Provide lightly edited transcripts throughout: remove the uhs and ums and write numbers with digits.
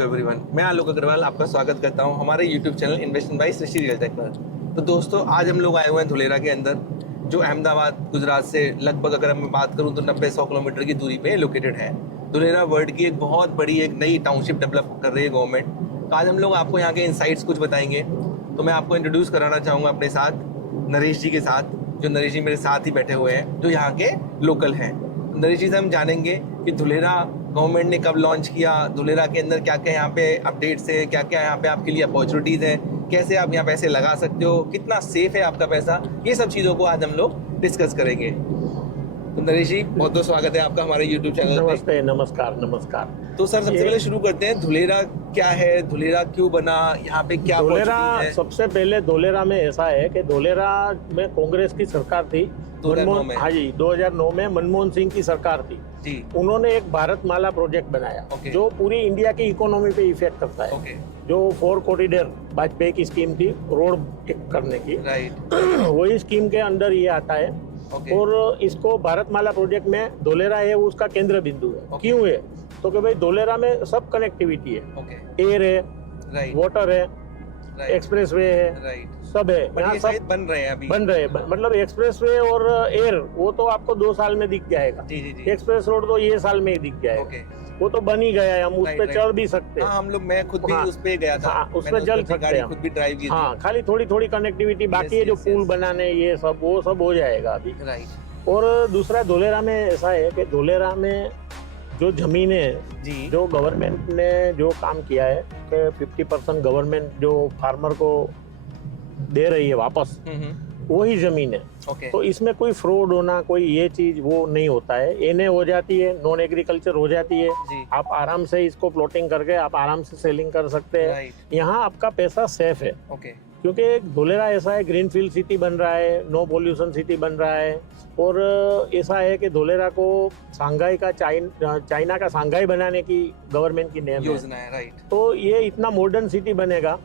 Everyone, मैं आलोक अग्रवाल आपका स्वागत करता हूं हमारे YouTube channel investment by Srishti real tech पर। तो दोस्तों, आज हम लोग आए हुए हैं धुलेरा के अंदर, जो अहमदाबाद गुजरात से लगभग अगर मैं बात करूं तो 90-100 किलोमीटर की दूरी पे लोकेटेड है। धुलेरा वर्ल्ड की एक बहुत बड़ी एक नई टाउनशिप डेवलप कर रही है गवर्नमेंट। तो आज हम लोग आपको यहाँ के इनसाइट्स कुछ बताएंगे। तो मैं आपको इंट्रोड्यूस कराना चाहूँगा अपने साथ नरेश जी के साथ, जो नरेश जी मेरे साथ ही बैठे हुए हैं, जो यहाँ के लोकल हैं। नरेश जी से हम जानेंगे कि धुलेरा गवर्नमेंट ने कब लॉन्च किया, धुलेरा के अंदर क्या क्या यहाँ पे अपडेट्स है, क्या क्या यहाँ पे आपके लिए अपॉर्चुनिटीज़ है, कैसे आप यहाँ पैसे लगा सकते हो, कितना सेफ है आपका पैसा, ये सब चीज़ों को आज हम लोग डिस्कस करेंगे। तो नरेश जी, बहुत बहुत स्वागत है आपका हमारे यूट्यूब चैनल पे। नमस्ते, नमस्कार नमस्कार। तो सर, सबसे पहले शुरू करते हैं, धुलेरा क्या है, धुलेरा क्यों बना, यहाँ पे क्या धुलेरा, अपॉर्चुनिटी है? सबसे पहले धुलेरा में ऐसा है कि धुलेरा में कांग्रेस की सरकार थी 2009 में। हाँ जी, 2009 में मनमोहन सिंह की सरकार थी जी। उन्होंने एक भारतमाला प्रोजेक्ट बनाया ओके। जो पूरी इंडिया की इकोनॉमी पे इफेक्ट करता है। ओके। जो 4 कॉरिडोर वाजपेयी की स्कीम थी रोड करने की, राइट। वही स्कीम के अंदर ये आता है। ओके। और इसको भारतमाला प्रोजेक्ट में धुलेरा है वो उसका केंद्र बिंदु है। ओके। क्यों है तो कि भाई धुलेरा में सब कनेक्टिविटी है, ओके। एयर है, राइट। वाटर है, राइट। एक्सप्रेसवे है, राइट। सब है बट यहाँ, ये सब शायद बन रहे हैं अभी। बन रहे हैं। मतलब एक्सप्रेसवे और एयर वो तो आपको 2 साल में दिख जाएगा। जी जी जी। एक्सप्रेस रोड तो ये साल में ही दिख जाएगा। ओके। वो तो बन ही गया है, हम उस राइट, पे राइट। चल भी सकते हैं। हाँ, हम लोग, मैं खुद भी हाँ, उस पे गया था। हाँ, उस पे मैंने चल अपनी सकते गाड़ी हैं हम। खुद भी ड्राइव की थी। हाँ, खाली थोड़ी थोड़ी कनेक्टिविटी बाकी है, जो yes, पुल yes. बनाने ये सब वो सब हो जाएगा अभी। राइट। और दूसरा धुलेरा में ऐसा है कि धुलेरा में जो जमीनें जी। जो गवर्नमेंट ने जो काम किया है कि 50% गवर्नमेंट जो फार्मर को दे रही है वापस, वही जमीन है। ओके। तो इसमें कोई फ्रॉड होना, कोई ये चीज वो नहीं होता है। एनए हो जाती है, नॉन एग्रीकल्चर हो जाती है। जी। आप आराम से इसको प्लॉटिंग करके आप आराम से सेलिंग कर सकते हैं। राइट। यहाँ आपका पैसा सेफ है, ओके। क्योंकि धुलेरा ऐसा है, ग्रीन फील्ड सिटी बन रहा है, नो पोल्यूशन सिटी बन रहा है। और ऐसा है कि धुलेरा को शंघाई का चाइना का शंघाई बनाने की गवर्नमेंट की नेम योजना है। राइट। तो ये इतना मॉडर्न सिटी बनेगा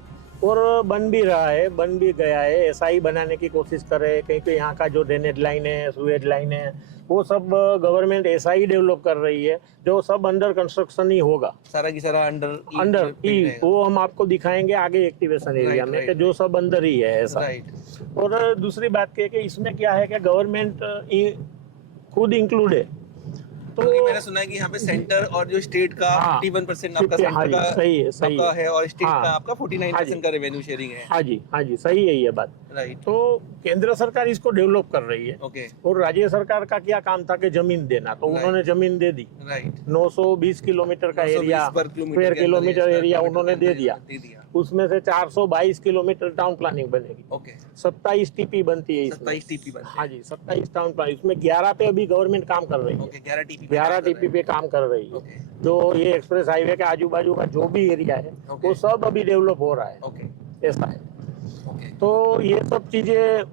और बन भी रहा है, बन भी गया है। ऐसा ही बनाने की कोशिश करे, कहीं पे यहाँ का जो ड्रेनेज लाइन है, सुएज लाइन है, वो सब गवर्नमेंट ऐसा ही डेवलप कर रही है, जो सब अंडर कंस्ट्रक्शन ही होगा। सारा की सारा अंडर ई वो हम आपको दिखाएंगे आगे एक्टिवेशन एरिया में, कि जो सब अंदर ही है ऐसा। राइट। और दूसरी बात क्या है कि इसमें क्या है कि गवर्नमेंट खुद इंक्लूड है। तो मैंने सुना है कि यहाँ पे सेंटर और जो स्टेट का हाँ, 51% आपका हाँ सेंटर जी, का सही है, सही आपका है। है, और स्टेट हाँ, का आपका हाँ 49% जी। का रेवेन्यू शेयरिंग है। हाँ जी, हाँ जी, सही है ये बात। राइट। तो केंद्र सरकार इसको डेवलप कर रही है। ओके। और राज्य सरकार का क्या काम था कि जमीन देना, तो Right. उन्होंने जमीन दे दी। राइट। 920 किलोमीटर का 920 एरिया, पर स्क्वायर किलोमीटर एरिया उन्होंने दे दिया। दे दिया। उसमें से 422 किलोमीटर टाउन प्लानिंग बनेगी। ओके। 27 टीपी बनती है इसमें। 27 टीपी बनते हैं। हाँ जी, 27 टाउन प्लानिंग। इसमें 11 पे अभी गवर्नमेंट काम कर रही है। ओके। 11 टीपी 11 टीपी पे काम कर रही है। ओके। जो ये एक्सप्रेस हाईवे के आजू बाजू का जो भी एरिया है, ओके। वो सब अभी डेवलप हो रहा है। ओके। ऐसा है। ओके। तो ये सब चीजें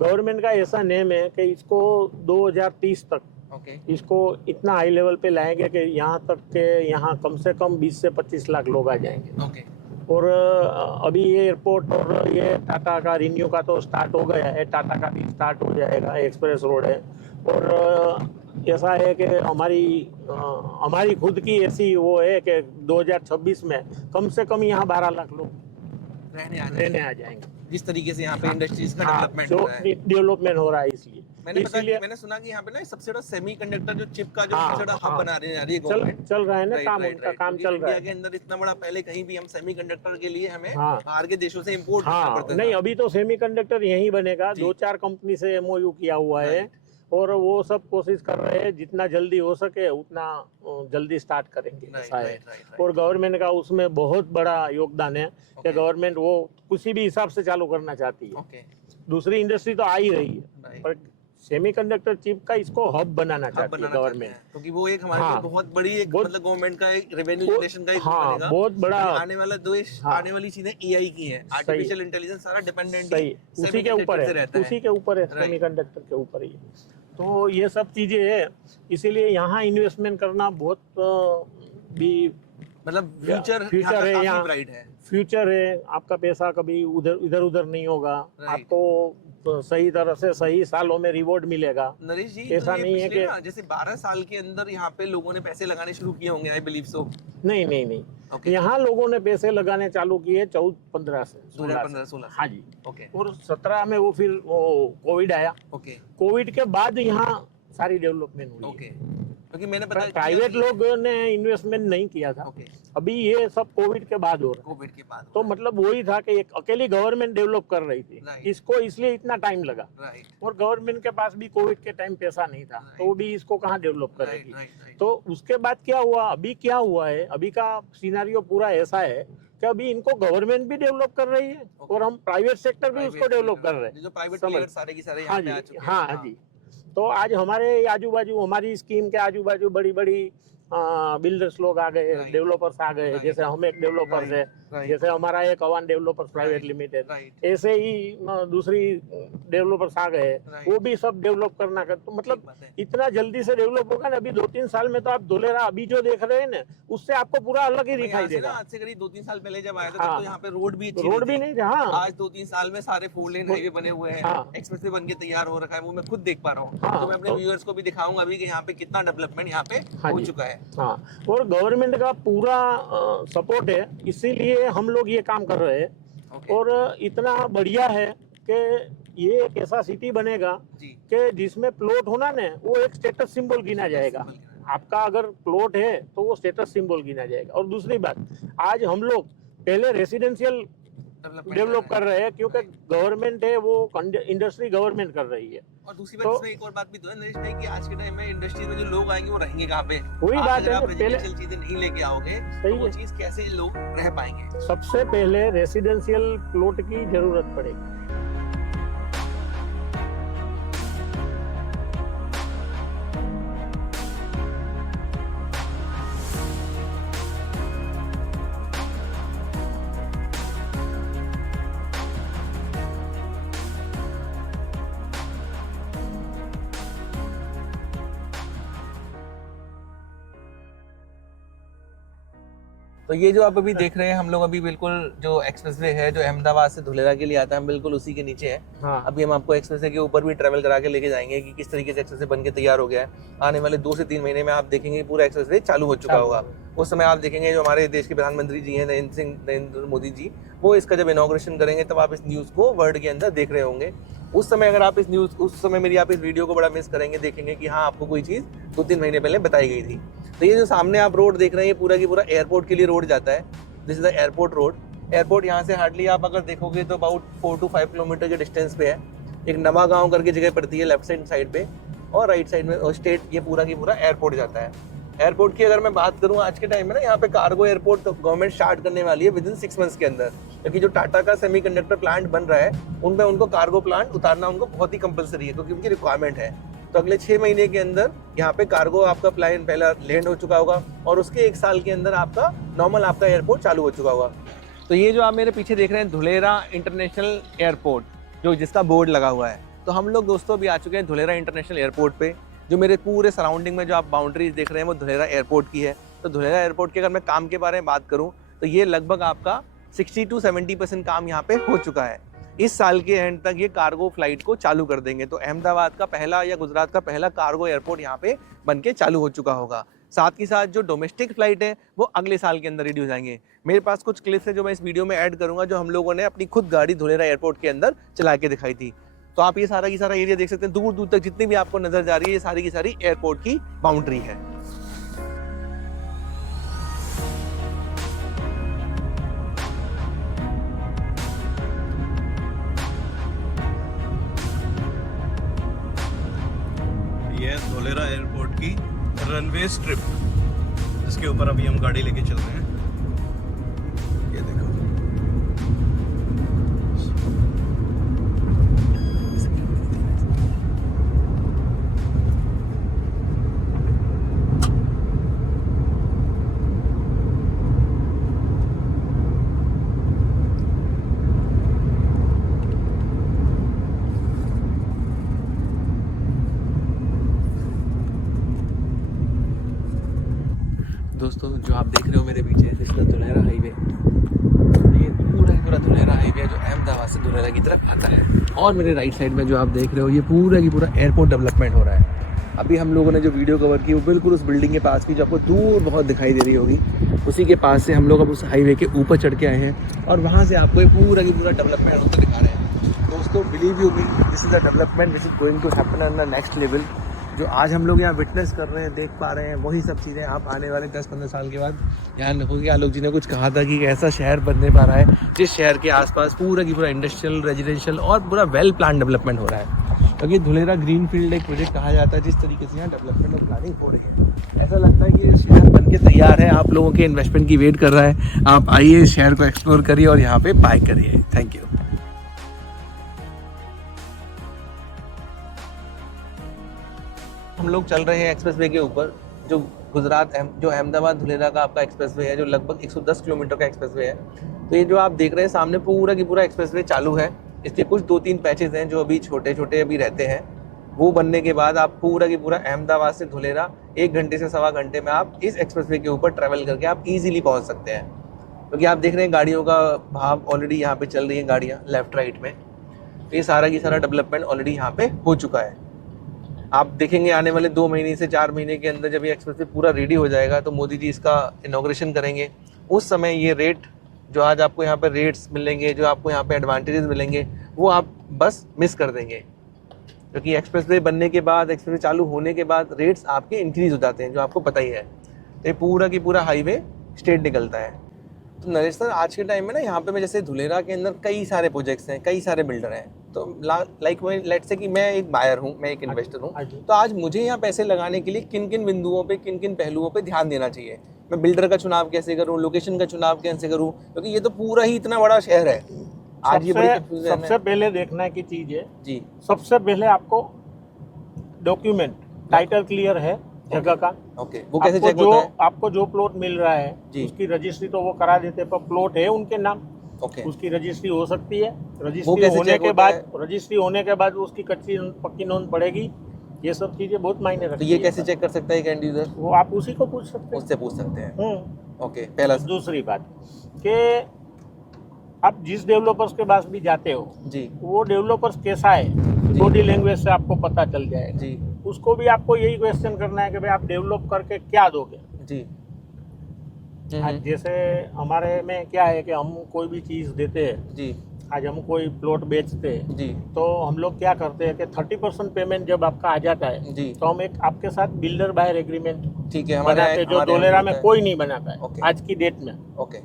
गवर्नमेंट का ऐसा नेम है कि इसको 2030 तक ओके। इसको इतना हाई लेवल पे लाएंगे कि यहाँ तक के यहाँ कम से कम 20 से 25 लाख लोग आ जाएंगे। ओके। और अभी ये एयरपोर्ट और ये टाटा का रिन्यू का तो स्टार्ट हो गया है, टाटा का भी स्टार्ट हो जाएगा, एक्सप्रेस रोड है। और ऐसा है कि हमारी खुद की ऐसी वो है कि 2026 में कम से कम यहाँ 12 लाख लोग रहने आ जाएंगे। जिस तरीके से यहाँ पे इंडस्ट्रीज का हाँ, डेवलपमेंट जो हो रहा है। डेवलपमेंट हो रहा है इसलिए। मैंने सुना कि यहाँ पे ना सबसे बड़ा सेमीकंडक्टर जो चिप का जो हाँ, सबसे बड़ा हब हाँ, बना रही है गवर्नमेंट। चल रहा है ना काम, उनका काम चल रहा इंडिया है। के अंदर इतना बड़ा, पहले कहीं भी हम सेमीकंडक्टर के लिए हमें हाँ। बाहर के देशों से इंपोर्ट करना हाँ, पड़ता नहीं था। अभी तो सेमीकंडक्टर यहीं बनेगा। जी। 2-4 कंपनी से एमओयू किया हुआ है। Right. और वो सब कोशिश कर रहे हैं जितना जल्दी हो सके उतना जल्दी स्टार्ट करेंगे। ऐसा है। और गवर्नमेंट का उसमें बहुत बड़ा योगदान है कि Okay. गवर्नमेंट वो किसी भी हिसाब से चालू करना चाहती है। ओके। दूसरी इंडस्ट्री तो आ ही रही है, Right. पर सेमीकंडक्टर चिप का इसको हब बनाना चाहती है गवर्नमेंट। क्योंकि वो एक हमारे लिए हाँ। बहुत बड़ी एक बहुत- मतलब गवर्नमेंट का एक रेवेन्यू वो- जनरेशन का एक हाँ, बनेगा। बहुत बड़ा। आने वाला देश, हाँ। आने वाली चीजें एआई की है, आर्टिफिशियल इंटेलिजेंस सारा डिपेंडेंट सही, उसी के ऊपर है, उसी के ऊपर है, Right. सेमीकंडक्टर के ऊपर ही। तो ये सब चीजें है, इसीलिए यहाँ इन्वेस्टमेंट करना बहुत भी मतलब फ्यूचर फ्यूचर है यहाँ, ब्राइट है। फ्यूचर है। आपका पैसा कभी उधर इधर उधर नहीं होगा। Right. आपको सही तरह से सही सालों में रिवॉर्ड मिलेगा। नरेश जी, ऐसा तो ये नहीं है पिछले कि ना जैसे 12 साल के अंदर यहाँ पे लोगों ने पैसे लगाने शुरू किए होंगे, आई बिलीव सो। नहीं नहीं नहीं, ओके, यहाँ लोगों ने पैसे लगाने चालू किए 14-15 से, 2015-16 से। हाँ जी। ओके और 17 में वो फिर वो कोविड आया, ओके कोविड के बाद यहाँ सारी डेवलपमेंट हुई। ओके, क्योंकि मैंने पता किया प्राइवेट कि- लोग ने इन्वेस्टमेंट नहीं किया था, ओके, अभी ये सब कोविड के बाद हो रहा है। कोविड के बाद तो मतलब वही था कि एक अकेली गवर्नमेंट डेवलप कर रही थी, Right. इसको इसलिए इतना टाइम लगा। राइट और गवर्नमेंट के पास भी कोविड के टाइम पैसा नहीं था, तो वो भी इसको कहाँ डेवलप राइट करेगी। राइट। तो उसके बाद क्या हुआ, अभी क्या हुआ है, अभी का सिनेरियो पूरा ऐसा है कि अभी इनको गवर्नमेंट भी डेवलप कर रही है और हम प्राइवेट सेक्टर भी उसको डेवलप कर रहे हैं। जो प्राइवेट समझ- प्लेयर सारे की सारे हाँ यहाँ पे आ जी, चुके हैं। हाँ जी। तो आज हमारे आजू बाजू, हमारी स्कीम के आजू बाजू बड़ी बड़ी बिल्डर्स लोग आ गए, Right. डेवलपर्स आ गए, Right. जैसे हम एक डेवलपर्स है, राइट जैसे हमारा एक Awan developers private Right. Limited, right ऐसे ही दूसरी डेवलपर्स आ गए, Right. वो भी सब डेवलप करना कर, तो मतलब इतना जल्दी से डेवलप होगा ना, अभी 2-3 साल में तो आप धुलेरा अभी जो देख रहे हैं ना, उससे आपको पूरा अलग ही दिखाई देगा। आज से करीब 2-3 साल पहले जब आया था हाँ। तब तो यहाँ पे रोड भी अच्छी रोड नहीं भी थी। नहीं था, हाँ आज 2-3 साल में सारे 4 लेन हाईवे बने हुए हैं, हाँ। एक्सप्रेसवे बन के तैयार हो रखा है, वो मैं खुद देख पा रहा हूँ। हाँ, तो मैं अपने तो- व्यूअर्स को भी दिखाऊंगा अभी कि यहाँ पे कितना डेवलपमेंट यहाँ पे हाँ हो जी। चुका है। हाँ, और गवर्नमेंट का पूरा सपोर्ट है, इसीलिए हम लोग ये काम कर रहे हैं। ओके और इतना बढ़िया है कि ये एक ऐसा सिटी बनेगा जी, कि जिसमें प्लॉट होना ना, वो एक स्टेटस सिंबल गिना जाएगा। आपका अगर प्लॉट है तो वो स्टेटस सिंबल गिना जाएगा। और दूसरी बात, आज हम लोग पहले रेसिडेंशियल डेवलप कर रहे हैं, क्योंकि गवर्नमेंट है वो इंडस्ट्री गवर्नमेंट कर रही है। और दूसरी बात तो- इसमें एक और बात भी तो है नरेश भाई कि आज के टाइम में इंडस्ट्री में जो लोग आएंगे वो रहेंगे कहाँ पे? वही आप बात अगर है आप ना, पहले रेजिडेंशियल चीजें नहीं लेके आओगे तो सही वो है, चीज कैसे लोग रह पाएंगे? सबसे पहले रेसिडेंशियल प्लॉट की जरूरत पड़ेगी। तो ये जो आप अभी देख रहे हैं, हम लोग अभी बिल्कुल जो एक्सप्रेसवे है जो अहमदाबाद से धुलेरा के लिए आता है, हम बिल्कुल उसी के नीचे हैं। हाँ, अभी हम आपको एक्सप्रेसवे के ऊपर भी ट्रैवल करा के लेके जाएंगे कि किस तरीके से एक्सप्रेसवे बन के तैयार हो गया है। आने वाले 2 से 3 महीने में आप देखेंगे पूरा एक्सप्रेसवे चालू हो चुका होगा। उस समय आप देखेंगे जो हमारे देश के प्रधानमंत्री जी हैं नरेंद्र मोदी जी, वो इसका जब इनॉग्रेशन करेंगे तब आप इस न्यूज़ को वर्ल्ड के अंदर देख रहे होंगे। उस समय अगर आप उस समय मेरी आप इस वीडियो को बड़ा मिस करेंगे, देखेंगे कि हाँ आपको कोई चीज़ 2-3 महीने पहले बताई गई थी। तो ये जो सामने आप रोड देख रहे हैं, ये पूरा की पूरा एयरपोर्ट के लिए रोड जाता है। This is the airport road. Airport यहाँ से हार्डली आप अगर देखोगे तो अबाउट 4 to 5 किलोमीटर के डिस्टेंस पे है। एक नवा गांव करके जगह पड़ती है लेफ्ट साइड पे, और राइट साइड में और स्टेट ये पूरा की पूरा एयरपोर्ट जाता है। एयरपोर्ट की अगर मैं बात करूँ आज के टाइम में ना, यहाँ पे कार्गो एयरपोर्ट तो गवर्नमेंट स्टार्ट करने वाली है विदिन 6 मंथ्स के अंदर, क्योंकि जो टाटा का सेमीकंडक्टर प्लांट बन रहा है उनमें उनको कार्गो प्लांट उतारना उनको बहुत ही कंपलसरी है, क्योंकि उनकी रिक्वायरमेंट है। तो अगले 6 महीने के अंदर यहाँ पे कार्गो आपका प्लान पहला लैंड हो चुका होगा, और उसके 1 साल के अंदर आपका नॉर्मल आपका एयरपोर्ट चालू हो चुका होगा। तो ये जो आप मेरे पीछे देख रहे हैं धुलेरा इंटरनेशनल एयरपोर्ट, जो जिसका बोर्ड लगा हुआ है, तो हम लोग दोस्तों भी आ चुके हैं धुलेरा इंटरनेशनल एयरपोर्ट पे। जो मेरे पूरे सराउंडिंग में जो आप बाउंड्रीज देख रहे हैं वो धुलेरा एयरपोर्ट की है। तो धुलेरा एयरपोर्ट के अगर मैं काम के बारे में बात करूँ तो ये लगभग आपका 60 to 70% काम यहाँ पे हो चुका है। इस साल के एंड तक ये कार्गो फ्लाइट को चालू कर देंगे, तो अहमदाबाद का पहला या गुजरात का पहला कार्गो एयरपोर्ट यहाँ पे बन के चालू हो चुका होगा। साथ ही साथ जो डोमेस्टिक फ्लाइट है वो अगले साल के अंदर रेडी हो जाएंगे। मेरे पास कुछ क्लिप्स है जो मैं इस वीडियो में ऐड करूंगा, जो हम लोगों ने अपनी खुद गाड़ी धुलेरा एयरपोर्ट के अंदर चला के दिखाई थी। तो आप ये सारा की सारा एरिया देख सकते हैं, दूर दूर तक जितनी भी आपको नजर जा रही है ये सारी की सारी एयरपोर्ट की बाउंड्री है। ये है धोलेरा एयरपोर्ट की रनवे स्ट्रिप, जिसके ऊपर अभी हम गाड़ी लेके चल रहे हैं। ये देखो, दोस्तों जो आप देख रहे हो मेरे पीछे, this is the Dholera highway. ये पूरा की पूरा धुलेरा हाईवे है जो अहमदाबाद से धुलेरा की तरफ आता है। और मेरे राइट साइड में जो आप देख रहे हो ये पूरा की पूरा एयरपोर्ट डेवलपमेंट हो रहा है। अभी हम लोगों ने जो वीडियो कवर की वो बिल्कुल उस बिल्डिंग के पास की जो आपको दूर बहुत दिखाई दे रही होगी, उसी के पास से हम लोग अब उस हाईवे के ऊपर चढ़ के आए हैं और वहाँ से आपको ये पूरा की पूरा डेवलपमेंट होकर दिखा रहे हैं। दोस्तों believe you me, this is the development which is going to happen on the next level. जो आज हम लोग यहाँ विटनेस कर रहे हैं, देख पा रहे हैं, वही सब चीज़ें आप आने वाले 10-15 साल के बाद यहाँ रखोगे। आलोक जी ने कुछ कहा था कि ऐसा शहर बनने पा रहा है जिस शहर के आसपास पूरा की पूरा इंडस्ट्रियल, रेजिडेंशियल और पूरा वेल प्लान डेवलपमेंट हो रहा है। क्योंकि धुलेरा ग्रीन फील्ड एक प्रोजेक्ट कहा जाता है जिस तरीके से यहाँ डेवलपमेंट और प्लानिंग हो रही है। ऐसा लगता है कि ये शहर बन के तैयार है, आप लोगों के इन्वेस्टमेंट की वेट कर रहा है। आप आइए, इस शहर को एक्सप्लोर करिए और यहाँ पे बाय करिए। Thank you. हम लोग चल रहे हैं एक्सप्रेसवे के ऊपर, जो जो अहमदाबाद धुलेरा का आपका एक्सप्रेसवे है, जो लगभग 110 किलोमीटर का एक्सप्रेसवे है। तो ये जो आप देख रहे हैं सामने पूरा की पूरा एक्सप्रेसवे चालू है। इसके कुछ 2-3 पैचेज हैं जो अभी छोटे छोटे अभी रहते हैं। वो बनने के बाद आप पूरा की पूरा अहमदाबाद से धुलेरा 1 घंटे से सवा घंटे में आप इस एक्सप्रेसवे के ऊपर ट्रैवल करके आप इजीली पहुंच सकते हैं। क्योंकि आप देख रहे हैं गाड़ियों का भाव ऑलरेडी यहाँ पे चल रही है, गाड़ियाँ लेफ्ट राइट में। तो ये सारा की सारा डेवलपमेंट ऑलरेडी यहाँ पे हो चुका है। आप देखेंगे आने वाले 2 महीने से 4 महीने के अंदर जब ये एक्सप्रेसवे पूरा रेडी हो जाएगा तो मोदी जी इसका इनॉग्रेशन करेंगे। उस समय ये रेट जो आज आपको यहाँ पे रेट्स मिलेंगे, जो आपको यहाँ पे एडवांटेजेस मिलेंगे, वो आप बस मिस कर देंगे। क्योंकि एक्सप्रेसवे बनने के बाद, एक्सप्रेसवे चालू होने के बाद रेट्स आपके इंक्रीज हो जाते हैं, जो आपको पता ही है। तो ये पूरा की पूरा हाईवे स्ट्रेट निकलता है। तो नरेश सर, आज के टाइम में ना यहाँ पे मैं जैसे धुलेरा के अंदर कई सारे प्रोजेक्ट्स हैं, कई सारे बिल्डर हैं। तो लाइक लेट्स से कि मैं एक बायर हूँ, मैं एक इन्वेस्टर हूँ, तो आज मुझे यहाँ पैसे लगाने के लिए किन किन बिंदुओं पे, किन किन पहलुओं पे ध्यान देना चाहिए? मैं बिल्डर का चुनाव कैसे करूँ, लोकेशन का चुनाव कैसे करूँ? क्योंकि ये तो पूरा ही इतना बड़ा शहर है। आज ये बड़ी सबसे पहले देखना की चीज है जी, सबसे पहले आपको डॉक्यूमेंट, टाइटल क्लियर है जगह का। ओके, वो कैसे चेक होता है? आपको जो प्लॉट मिल रहा है उसकी रजिस्ट्री तो वो करा देते, पर प्लॉट है उनके नाम, ओके, उसकी रजिस्ट्री हो सकती है। रजिस्ट्री होने के बाद उसकी कच्ची पक्की नोंद पड़ेगी। ये सब चीजें बहुत मायने रखती तो है। ये कैसे चेक कर सकता है एंड यूजर? वो आप उसी को पूछ सकते हैं, उससे पूछ सकते हैं। ओके, पहला। दूसरी बात कि आप जिस डेवलपर्स के पास भी जाते हो जी, वो डेवलपर्स कैसा है, बॉडी लैंग्वेज से आपको पता चल जाएगा जी। उसको भी आपको यही क्वेश्चन करना है कि भाई आप डेवलप करके क्या दोगे जी। आज जैसे हमारे में क्या है कि हम कोई भी चीज देते हैं जी, आज हम कोई प्लॉट बेचते हैं जी, तो हम लोग क्या करते हैं कि 30% पेमेंट जब आपका आ जाता है जी, तो हम एक आपके साथ बिल्डर बायर एग्रीमेंट ठीक है, बनाते हैं, जो धुलेरा में कोई नहीं बनाता है। ओके। आज की डेट में ओके,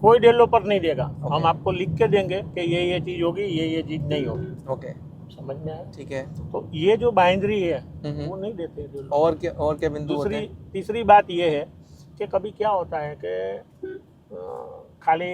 कोई डेवलपर नहीं देगा। ओके। हम आपको लिख के देंगे कि ये चीज होगी, ये चीज नहीं होगी। ओके, समझ में आया? ठीक है। तो ये जो बाइंड्री है वो नहीं देते हैं developer। और क्या बिंदु होते हैं? तीसरी बात ये है कि कभी क्या होता है कि खाली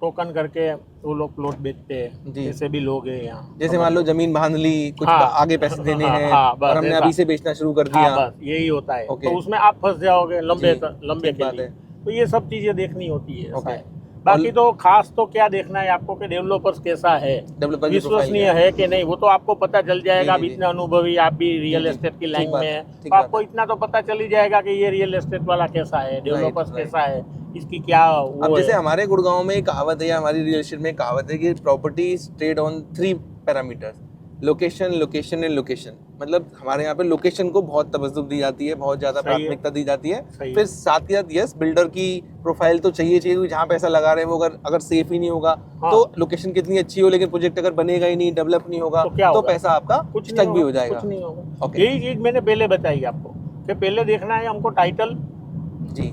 टोकन करके वो लोग प्लॉट बेचते हैं। जी। जैसे भी लोग हैं यहाँ, जैसे मान लो जमीन बांध ली, कुछ हाँ, आगे पैसे देने हैं हाँ, बस और हमने ऐसा। अभी से बेचना शुरू कर हाँ, दिया। बस यही होता है। ओके। तो उसमें आप फंस जाओगे लंबे जी, लंबे ठीक के बात लिए। है। तो ये सब चीजें देखनी होती है। ऐसा ओके। है। बाकी तो खास तो क्या देखना है आपको कि डेवलपर्स कैसा है, डेवलपर की विश्वसनीय प्रोफाइल है कि नहीं, वो तो आपको पता चल जाएगा। जी, अब जी, इतना अनुभवी, आप भी रियल जी, एस्टेट की ठीक लाइन बात में है, है, ठीक तो आपको बात है। इतना तो पता चल ही जाएगा कि ये रियल एस्टेट वाला कैसा है, डेवलपर्स राइट। कैसा है, इसकी क्या अब वो जैसे है। हमारे गुड़गांव में एक कहावत है, या हमारी रियल एस्टेट में एक कहावत है कि property is trade on 3 parameters: location, location and location. मतलब हमारे यहाँ पे लोकेशन को बहुत तवज्जो दी जाती है, बहुत ज्यादा सही है। प्राथमिकता दी जाती है। सही है। फिर साथ ही साथ यस, बिल्डर की प्रोफाइल तो चाहिए क्योंकि जहाँ पैसा लगा रहे हैं वो अगर सेफ ही नहीं होगा हाँ। तो लोकेशन कितनी अच्छी हो लेकिन प्रोजेक्ट अगर बनेगा ही नहीं, डेवलप नहीं होगा तो क्या तो होगा? पैसा आपका कुछ स्टक भी हो जाएगा। कुछ नहीं होगा। ओके। यही चीज मैंने पहले बताई आपको कि पहले देखना है हमको टाइटल, जी,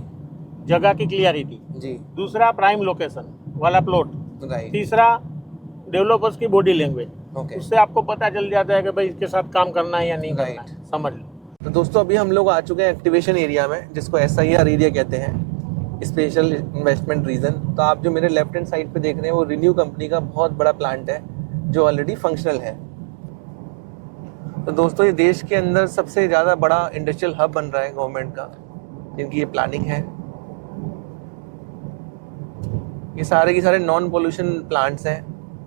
जगह की क्लियरिटी, जी, दूसरा प्राइम लोकेशन वाला प्लॉट, राइट, तीसरा डेवलपर्स की बॉडी लैंग्वेज। ओके। उससे आपको पता चल जाता है कि भाई इसके साथ काम करना है या नहीं करना Right. है। समझ लो। तो दोस्तों अभी हम लोग आ चुके हैं एक्टिवेशन एरिया में, जिसको SIR एरिया कहते हैं, स्पेशल इन्वेस्टमेंट रीजन। तो आप जो मेरे लेफ्ट हैंड साइड पे देख रहे हैं वो रिन्यू कंपनी का बहुत बड़ा प्लांट है जो ऑलरेडी फंक्शनल है। तो दोस्तों ये देश के अंदर सबसे ज़्यादा बड़ा इंडस्ट्रियल हब बन रहा है गवर्नमेंट का, जिनकी ये प्लानिंग है। ये सारे के सारे नॉन पोल्यूशन प्लांट्स हैं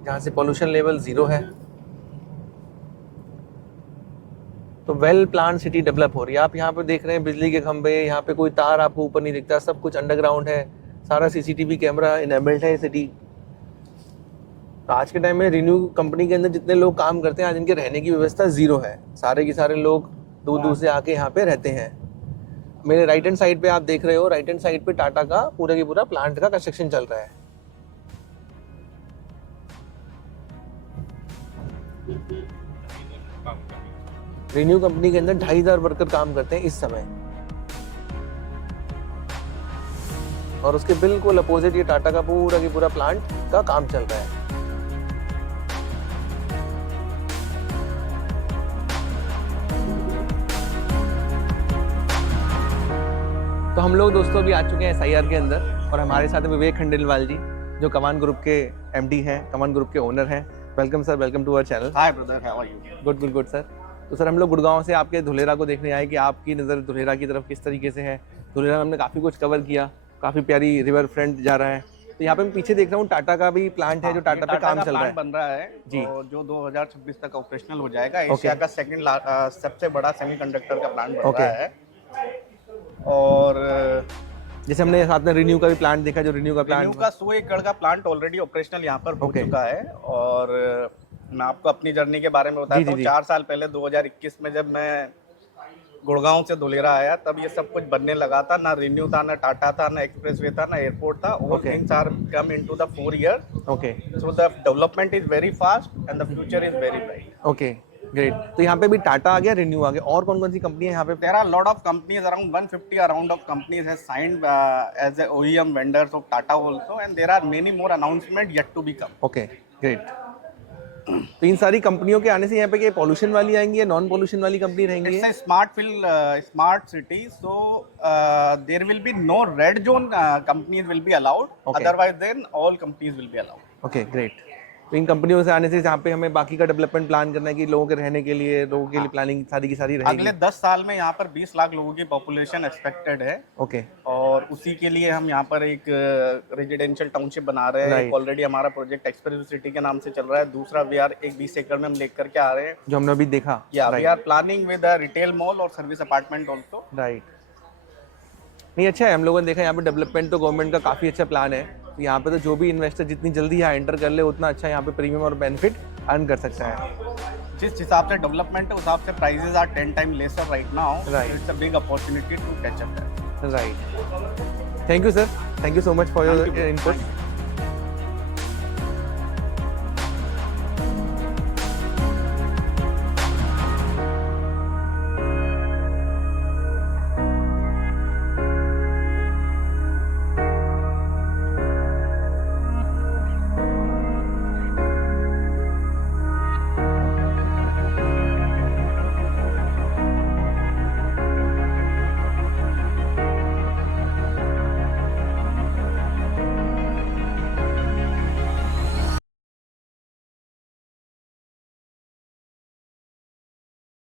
जहाँ से पोल्यूशन लेवल 0 है। तो वेल प्लान सिटी डेवलप हो रही है। आप यहाँ पे देख रहे हैं बिजली के खंभे, यहाँ पे कोई तार आपको ऊपर नहीं दिखता, सब कुछ अंडरग्राउंड है, सारा CCTV कैमरा इनेबल्ड है सिटी। तो आज के टाइम में रिन्यू कंपनी के अंदर जितने लोग काम करते हैं आज इनके रहने की व्यवस्था जीरो है, सारे के सारे लोग दूर दूर से आके यहाँ पे रहते हैं। मेरे राइट हैंड साइड पे आप देख रहे हो, राइट हैंड साइड पे टाटा का पूरा प्लांट का कंस्ट्रक्शन चल रहा है। रिन्यू कंपनी के अंदर 2500 वर्कर काम करते हैं इस समय, और उसके बिल्कुल अपोजिट ये टाटा का पूरा प्लांट का काम चल रहा है। तो हम लोग दोस्तों अभी आ चुके हैं SIR के अंदर, और हमारे साथ है विवेक खंडेलवाल जी, जो कमान ग्रुप के MD हैं, कमान ग्रुप के ओनर हैं। Welcome sir, welcome to our channel. Hi brother, how are you? Good sir. तो सर हम लोग गुड़गांव से आपके धुलेरा को देखने आए कि आपकी नज़र धुलेरा की तरफ किस तरीके से है। धुलेरा में हमने काफ़ी कुछ कवर किया, काफ़ी प्यारी रिवर फ्रंट जा रहा है। तो यहाँ पे मैं पीछे देख रहा हूँ टाटा का भी प्लांट है, जो टाटा पे काम चल रहा है, बन रहा है जी, तो जो 2026 तक ऑपरेशनल हो जाएगा। एशिया का सेकंड सबसे बड़ा सेमीकंडक्टर का प्लांट बन रहा है। और जैसे हमने साथ में रिन्यू का भी प्लांट देखा, जो रिन्यू का रिन्यू का 100 एकड़ का प्लांट ऑलरेडी ऑपरेशनल यहाँ पर हो चुका है। और मैं आपको अपनी जर्नी के बारे में बताता हूँ। 4 साल पहले 2021 में जब मैं गुड़गांव से धुलेरा आया, तब ये सब कुछ बनने लगा था। ना रिन्यू था, ना टाटा था, ना एक्सप्रेसवे था, ना एयरपोर्ट था। All things are come into the 4 years. Okay, So the development is very fast and the future is very bright. Okay, great. तो यहाँ पे भी टाटा आ गया, रिन्यू आ गया, और कौन कौन सी कंपनी है यहाँ पे? There are a lot of companies, around 150 around of companies has signed as a OEM vendors of Tata also, and there are many more announcements yet to be come. Okay, great. तो इन सारी कंपनियों के आने से यहाँ पे क्या pollution वाली आएंगी या नॉन पॉल्यूशन वाली कंपनी रहेंगी? It's a smart city, so there will be no red zone companies will be allowed. Okay. Otherwise, then all companies will be allowed. Okay, great. तो इन कंपनियों से आने से यहाँ पे हमें बाकी का डेवलपमेंट प्लान करना है कि लोगों के रहने के लिए, लोगों के लिए प्लानिंग सारी की सारी रहेगी। अगले 10 साल में यहाँ पर 20 लाख लोगों की पॉपुलेशन एक्सपेक्टेड है। ओके, और उसी के लिए हम यहाँ पर एक रेजिडेंशियल टाउनशिप बना रहे हैं। ऑलरेडी हमारा प्रोजेक्ट एक्सप्रेस सिटी के नाम से चल रहा है। दूसरा वी आर एक 20 एकड़ में हम लेकर के आ रहे हैं, जो हमने अभी देखा। We are planning with retail mall और सर्विस अपार्टमेंट ऑल्सो। राइट, नहीं अच्छा है। हम लोगों ने देखा यहाँ पे डेवलपमेंट तो गवर्नमेंट का काफ़ी अच्छा प्लान है। तो यहाँ पे तो जो भी इन्वेस्टर जितनी जल्दी यहाँ एंटर कर ले उतना अच्छा यहाँ पे प्रीमियम और बेनिफिट अर्न कर सकता है। जिस हिसाब से डेवलपमेंट है उस हिसाब से prices are 10 time lesser right now. Right. It's a big opportunity to catch up that. Right, thank you sir, thank you so much for your input.